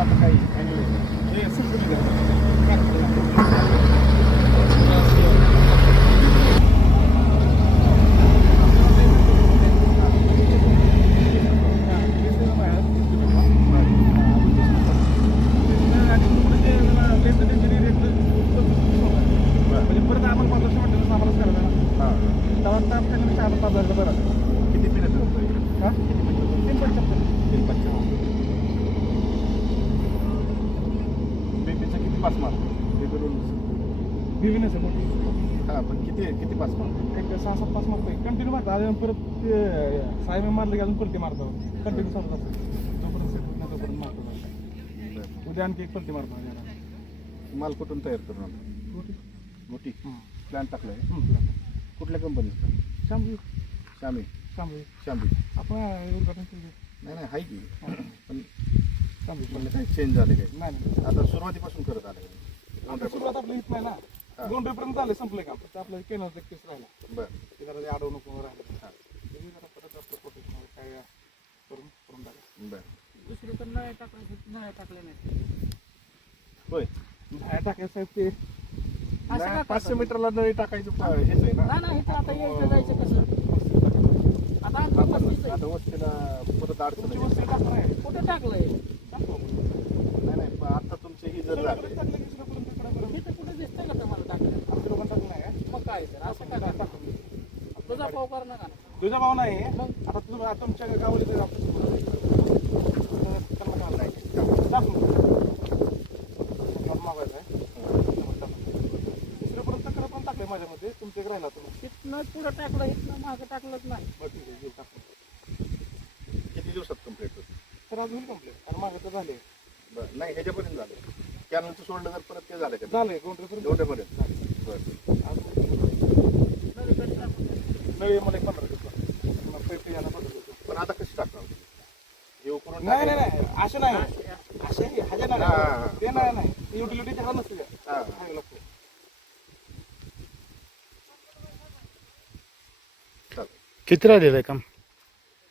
आता काही हे संपली किती पिण्याचं होतं हा 3.75 बेबीचा किती पास मार्क बेबी रोल बिझनेस आहे मोठी हां पण किती पास मार्क एक 6-7 पास मारतोय कंटिन्यू मारतो अजून परत साहेब मारलं की अजून पलटी मारतो कंटिन्यू चालत असतो जोपर्यंत सेट होत नाही तोपर्यंत मारतो उद्या आणखी एक पलटी मारतो माल कुठून तयार करून आणतो मोठी प्लॅन टाकलाय कुठल्या कंपनीचा शांभी शामी शांभी आपण उद्घाटन केलं नाही आहे की पण शांभी म्हणलं काही चेंज झाले काय नाही आता सुरुवातीपासून करत आले आता सुरुवात आपलं येत नाही ना 2 पर्यंत झाले संपले काम फक्त आपलं केलं एक केस राहिला बरं ते जरा अडवू नको राहिलं जरा परत आपलं प्रोटेक्शन काय करून टाका बरं दुसरी तर नळे टाकले नाही होय नाही टाकायचं साहेब ते असं का 500 मीटरला नळी टाकायचं हेच आहे ना नाही इथं आता यायचं जायचं कसं आता आमच्या वस्तीचं आता वस्तीला परत अडचण तुमची येते. वस्ती टाकणार आहे कुठं टाकलंय नाही पण आता तुमचे ही जर झाले इथं कुठे दिसतंय का तुम्हाला टाकलं आमच्या लोकांना टाकलं नाही आहे मग काय तर असं काय टाकून तुझा पाव कर नका ना तुझा भाव नाही आता तुम्ही तुमच्या गावाला मागायचं आहे दुसऱ्यापर्यंत खरं पण टाकलंय माझ्यामध्ये तुमच्या राहिला तुम्ही तिथनं पुढं टाकलं इथनं मागं टाकलंच नाही बरं ठीक आहे घेऊ टाकून किती दिवसात कंप्लीट होते तर आज होईल कंप्लीट आणि मागं तर झाले बरं नाही ह्याच्यापर्यंत झालं कॅनलचं सोडलं तर परत ते झालं का झाले गोंडरेपर्यंत एवढ्यापर्यंत बरं आज नळी मला 15 दिवस पैसे यायला 15 दिवस पण आता कशी टाकणार हे उकरून नाही नाही नाही असे नाही असे हजे नाही ते नाही युटिलिटी चहा नसते का हां हाय लागतो चालेल किती राहिलेलं आहे काम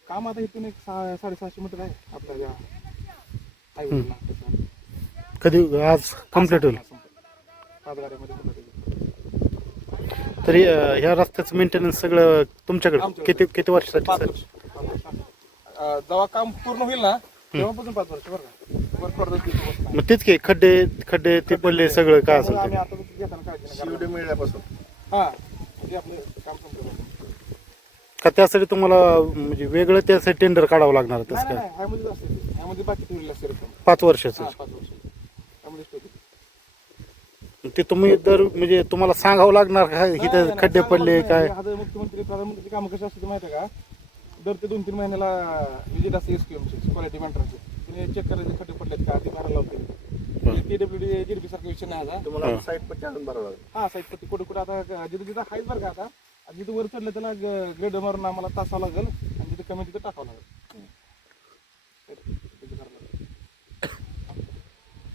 काम आता इथून एक 650 मीटर आहे आपल्या या हायवेला कधी आज कम्प्लीट होईल 5 गाड्यामध्ये complete होईल. तरी ह्या रस्त्याचं मेंटेनन्स सगळं तुमच्याकडे किती वर्षासाठी 5 सर? वर्ष जेव्हा काम पूर्ण होईल ना तेव्हापासून 5 वर्ष बरं का वर्क ऑर्डर मग तेच की खड्डे ते पडले सगळं काय असेल आम्ही ते आता घेताना काळजी नाही शिवडे मिळाल्यापासून हा ते आपलं काम संपलं का त्यासाठी तुम्हाला म्हणजे वेगळं त्यासाठी टेंडर काढावं लागणार नाही तसं नाही काय नाही ह्यामध्ये असते ह्यामध्ये बाकी ठेवलेलं असते रक्कम 5 वर्षाचं 5 वर्ष त्यामध्ये ठेवते ते तुम्ही दर म्हणजे तुम्हाला सांगावं लागणार का इथं खड्डे पडले काय आता मुख्यमंत्री प्रधानमंत्री काम कशी असते माहिती आहे का दर ते 2-3 महिन्याला विजिट असते एसपीएमची क्वालिटी मेंटरची तुम्ही चेक करायचे खड्डे पडलेत का ते भरायला लावते पीडब्ल्यूडी जीडीपी सारखा विषय नाही आता तुम्हाला साईड पट्टी आणून भरावं लागेल हा साईड पत्ती कुठे कुठे आता जिथं आहेच बरं का आता जिथं वर चढलं त्याला ग्रेड मारून आम्हाला तासावं लागेल आणि जिथं कमी तिथं टाकावं लागेल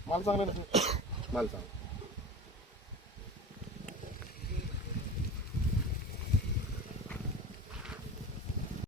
माल चांगला नसेल मला सांग